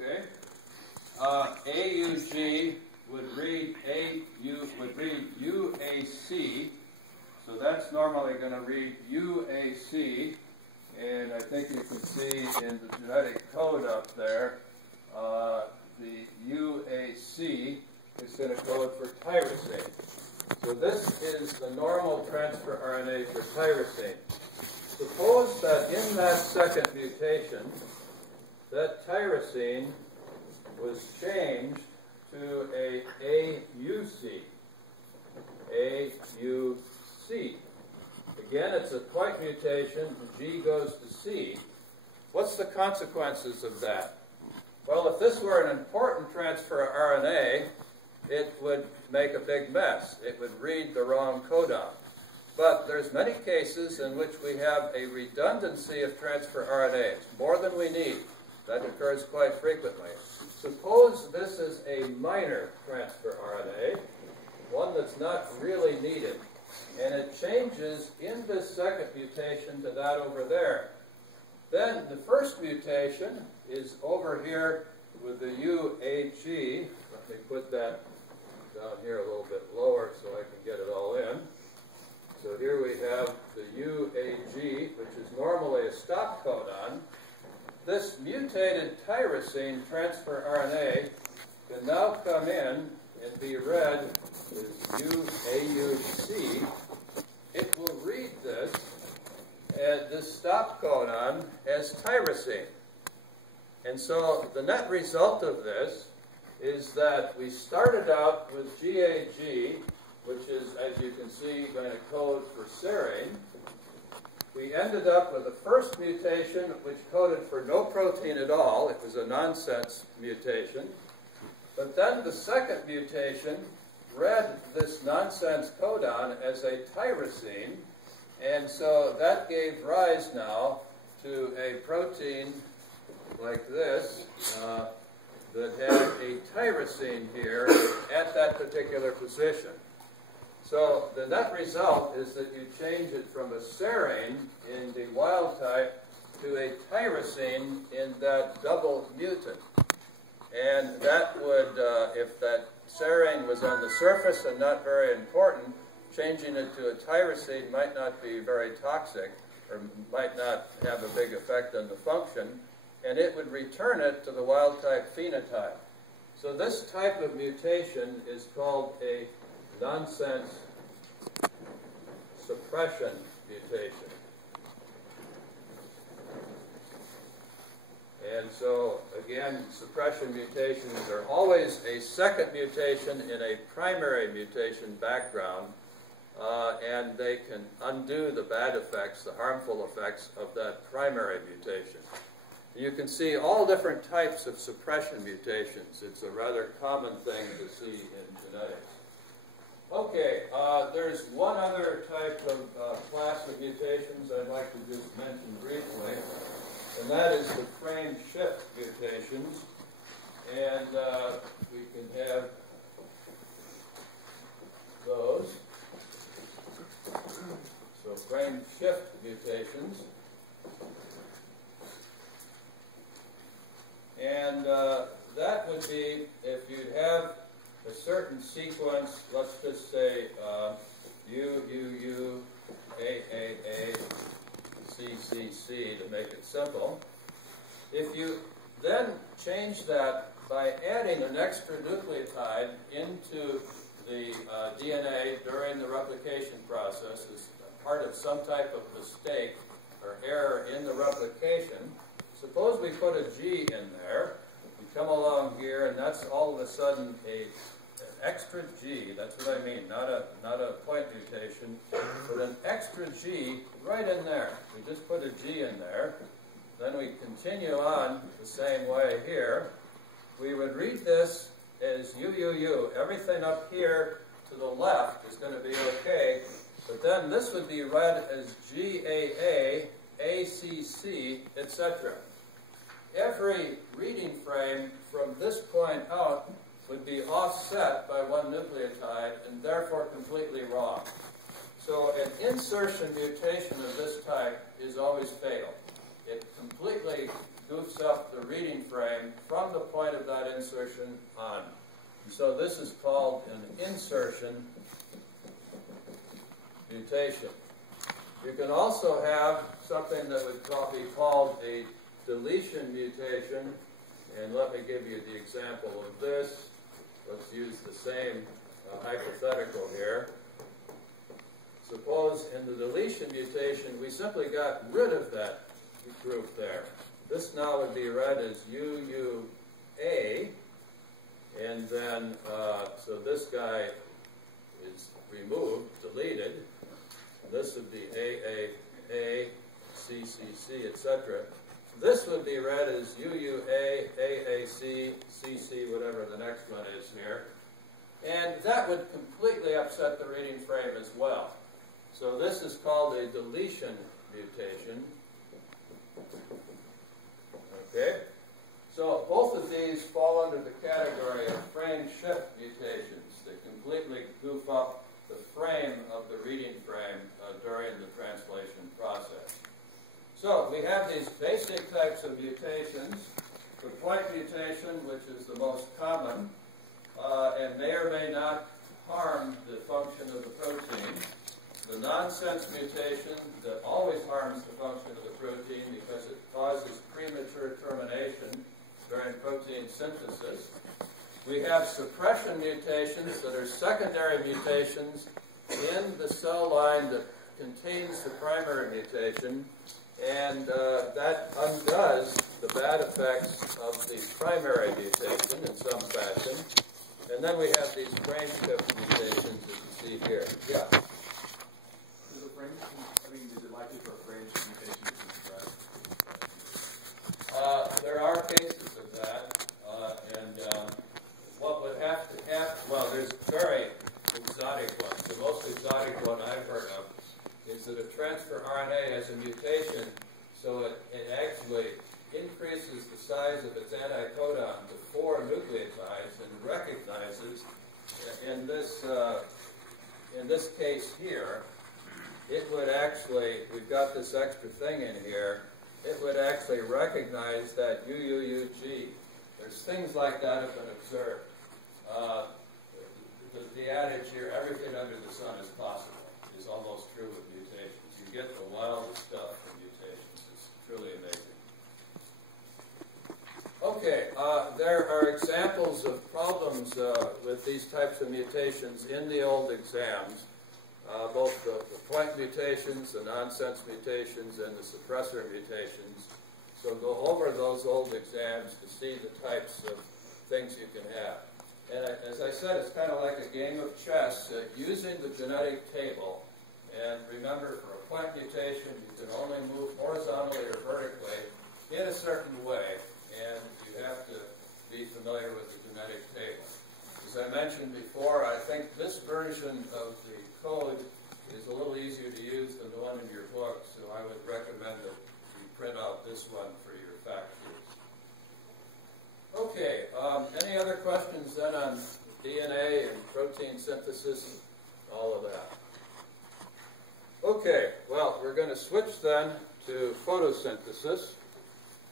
Okay. AUG would read UAC, so that's normally going to read UAC, and I think you can see in the genetic code up there, the UAC is going to code for tyrosine. So this is the normal transfer RNA for tyrosine. Suppose that in that second mutation, that tyrosine was changed to a AUC. AUC. Again, it's a point mutation. G goes to C. What's the consequences of that? Well, if this were an important transfer of RNA, it would make a big mess. It would read the wrong codon. But there's many cases in which we have a redundancy of transfer RNAs, more than we need. That occurs quite frequently. Suppose this is a minor transfer RNA, one that's not really needed, and it changes in this second mutation to that over there. Then the first mutation is over here with the UAG. Let me put that down here a little bit lower so I can get it all in. So here we have the UAG, which is normally a stop codon. This mutated tyrosine transfer RNA can now come in and be read as UAUC. It will read this stop codon as tyrosine. And so the net result of this is that we started out with GAG, which is, as you can see, going to code for serine. We ended up with the first mutation, which coded for no protein at all. It was a nonsense mutation. But then the second mutation read this nonsense codon as a tyrosine, and so that gave rise now to a protein like this that had a tyrosine here at that particular position. So the net result is that you change it from a serine in the wild type to a tyrosine in that double mutant. And that would, if that serine was on the surface and not very important, changing it to a tyrosine might not be very toxic or might not have a big effect on the function, and it would return it to the wild type phenotype. So this type of mutation is called a nonsense suppression mutation. And so, again, suppression mutations are always a second mutation in a primary mutation background, and they can undo the bad effects, the harmful effects of that primary mutation. You can see all different types of suppression mutations. It's a rather common thing to see in genetics. Okay, there's one other type of class of mutations I'd like to just mention briefly, and that is the frame shift mutations. And we can have those. So frame shift mutations. And that would be if you have a certain sequence, let's just say U, U, U, A, A, A, C, C, C to make it simple. If you then change that by adding an extra nucleotide into the DNA during the replication process as part of some type of mistake or error in the replication, suppose we put a G in there, we come along here, and that's all of a sudden an extra G, that's what I mean, not a point mutation, but an extra G right in there. We just put a G in there. Then we continue on the same way here. We would read this as UUU. Everything up here to the left is going to be okay, but then this would be read as GAA, ACC, etc. Every reading frame from this point out would be offset by one nucleotide and therefore completely wrong. So an insertion mutation of this type is always fatal. It completely goofs up the reading frame from the point of that insertion on. So this is called an insertion mutation. You can also have something that would be called a deletion mutation, and let me give you the example of this. Let's use the same hypothetical here. Suppose in the deletion mutation we simply got rid of that group there. This now would be read as UUA, and then so this guy is removed, deleted. This would be AAA, CCC, etc. This would be read as UUA, AAC, CC, whatever the next one is here. And that would completely upset the reading frame as well. So this is called a deletion mutation. Okay? So both of these fall under the category of frame shift mutations. They completely goof up the frame of the reading frame during the translation process. So we have these basic types of mutations. The point mutation, which is the most common, and may or may not harm the function of the protein. The nonsense mutation that always harms the function of the protein because it causes premature termination during protein synthesis. We have suppression mutations that are secondary mutations in the cell line that contains the primary mutation, and that undoes the bad effects of the primary mutation in some fashion. And then we have these frame shift mutations, as you see here. Yeah? Is it likely for a frame shift mutation to be suppressed? There are cases of that, and what would have to happen, well, there's very exotic ones. The most exotic one I've heard of is that a transfer RNA has a mutation, so it actually increases the size of its anticodon to 4 nucleotides and recognizes, in this case here, it would actually, we've got this extra thing in here, it would actually recognize that UUUG. There's things like that have been observed. The adage here, everything under the sun is possible, is almost true with mutations. You get the wildest stuff from mutations. It's truly amazing. Okay, there are examples of problems with these types of mutations in the old exams. Both the point mutations, the nonsense mutations, and the suppressor mutations. So go over those old exams to see the types of things you can have. And as I said, it's kind of like a game of chess using the genetic table. And remember, for a point mutation, you can only move horizontally or vertically in a certain way, and you have to be familiar with the genetic table. As I mentioned before, I think this version of the code is a little easier to use than the one in your book, so I would recommend that you print out this one for your fact sheets. Okay, any other questions then on DNA and protein synthesis, all of that? Okay, well, we're going to switch then to photosynthesis.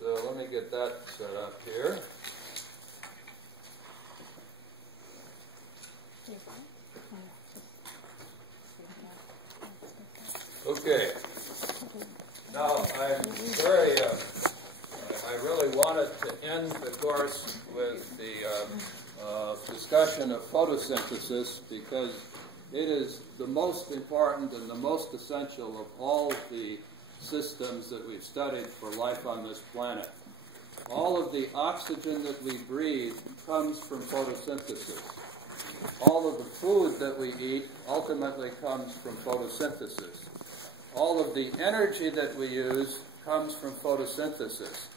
So let me get that set up here. Okay. Now, I'm very, I really wanted to end the course with the discussion of photosynthesis because it is the most important and the most essential of all the systems that we've studied for life on this planet. All of the oxygen that we breathe comes from photosynthesis. All of the food that we eat ultimately comes from photosynthesis. All of the energy that we use comes from photosynthesis.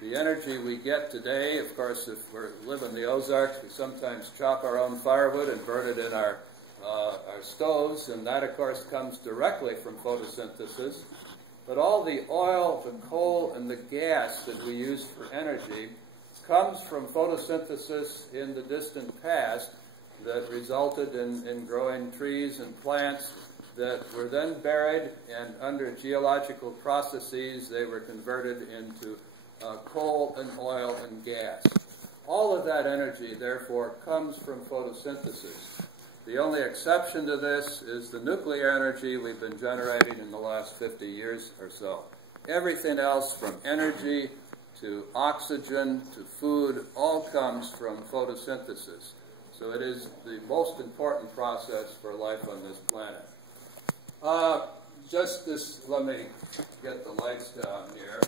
The energy we get today, of course, if we live in the Ozarks, we sometimes chop our own firewood and burn it in our stoves, and that, of course, comes directly from photosynthesis. But all the oil, the coal, and the gas that we use for energy comes from photosynthesis in the distant past that resulted in growing trees and plants that were then buried, and under geological processes they were converted into coal and oil and gas. All of that energy, therefore, comes from photosynthesis. The only exception to this is the nuclear energy we've been generating in the last 50 years or so. Everything else, from energy to oxygen to food, all comes from photosynthesis. So it is the most important process for life on this planet. Let me get the lights down here.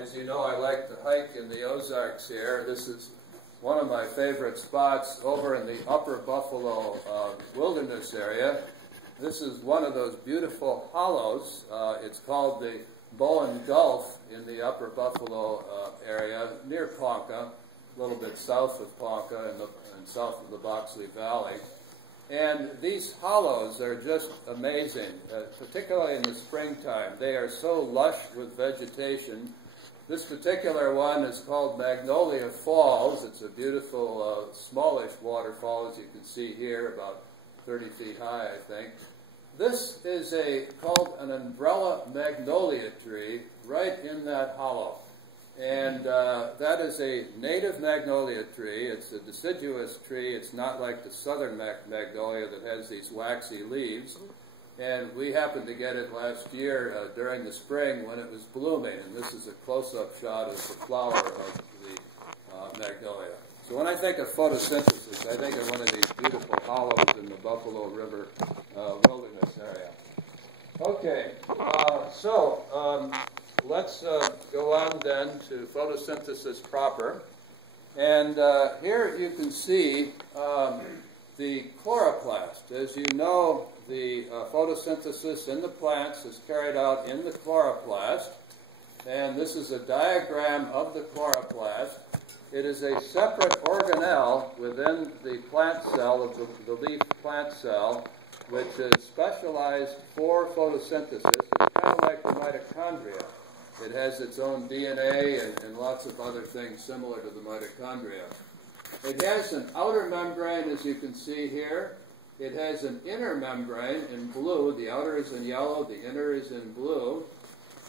As you know, I like to hike in the Ozarks here. This is one of my favorite spots over in the Upper Buffalo Wilderness area. This is one of those beautiful hollows. It's called the Bowen Gulf in the Upper Buffalo area near Ponca, a little bit south of Ponca and south of the Boxley Valley. And these hollows are just amazing, particularly in the springtime. They are so lush with vegetation. This particular one is called Magnolia Falls. It's a beautiful, smallish waterfall, as you can see here, about 30 feet high, I think. This is called an umbrella magnolia tree right in that hollow. And that is a native magnolia tree. It's a deciduous tree. It's not like the southern magnolia that has these waxy leaves. And we happened to get it last year during the spring when it was blooming. And this is a close-up shot of the flower of the magnolia. So when I think of photosynthesis, I think of one of these beautiful hollows in the Buffalo River wilderness area. Okay, let's go on then to photosynthesis proper. And here you can see the chloroplast. As you know, the photosynthesis in the plants is carried out in the chloroplast. And this is a diagram of the chloroplast. It is a separate organelle within the plant cell, of the leaf plant cell, which is specialized for photosynthesis. It's kind of like the mitochondria. It has its own DNA and lots of other things similar to the mitochondria. It has an outer membrane, as you can see here. It has an inner membrane in blue. The outer is in yellow, the inner is in blue.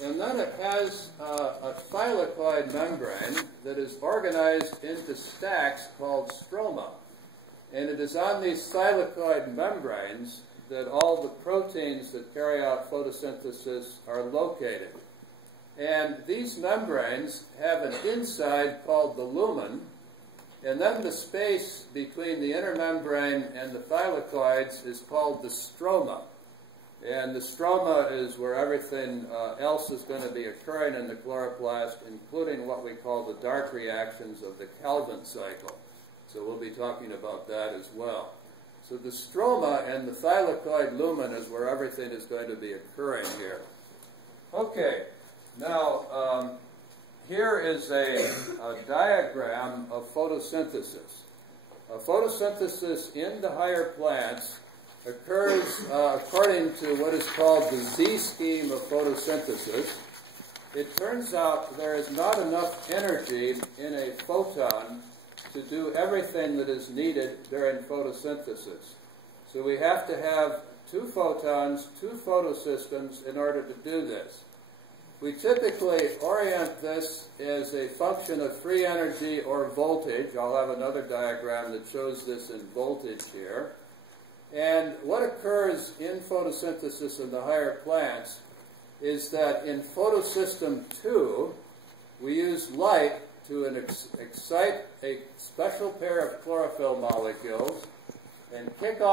And then it has a thylakoid membrane that is organized into stacks called stroma. And it is on these thylakoid membranes that all the proteins that carry out photosynthesis are located. And these membranes have an inside called the lumen, and then the space between the inner membrane and the thylakoids is called the stroma. And the stroma is where everything else is going to be occurring in the chloroplast, including what we call the dark reactions of the Calvin cycle. So we'll be talking about that as well. So the stroma and the thylakoid lumen is where everything is going to be occurring here. Okay, now here is a diagram of photosynthesis. Photosynthesis in the higher plants occurs according to what is called the Z-scheme of photosynthesis. It turns out there is not enough energy in a photon to do everything that is needed during photosynthesis. So we have to have 2 photons, 2 photosystems in order to do this. We typically orient this as a function of free energy or voltage. I'll have another diagram that shows this in voltage here. And what occurs in photosynthesis in the higher plants is that in photosystem 2, we use light to excite a special pair of chlorophyll molecules and kick off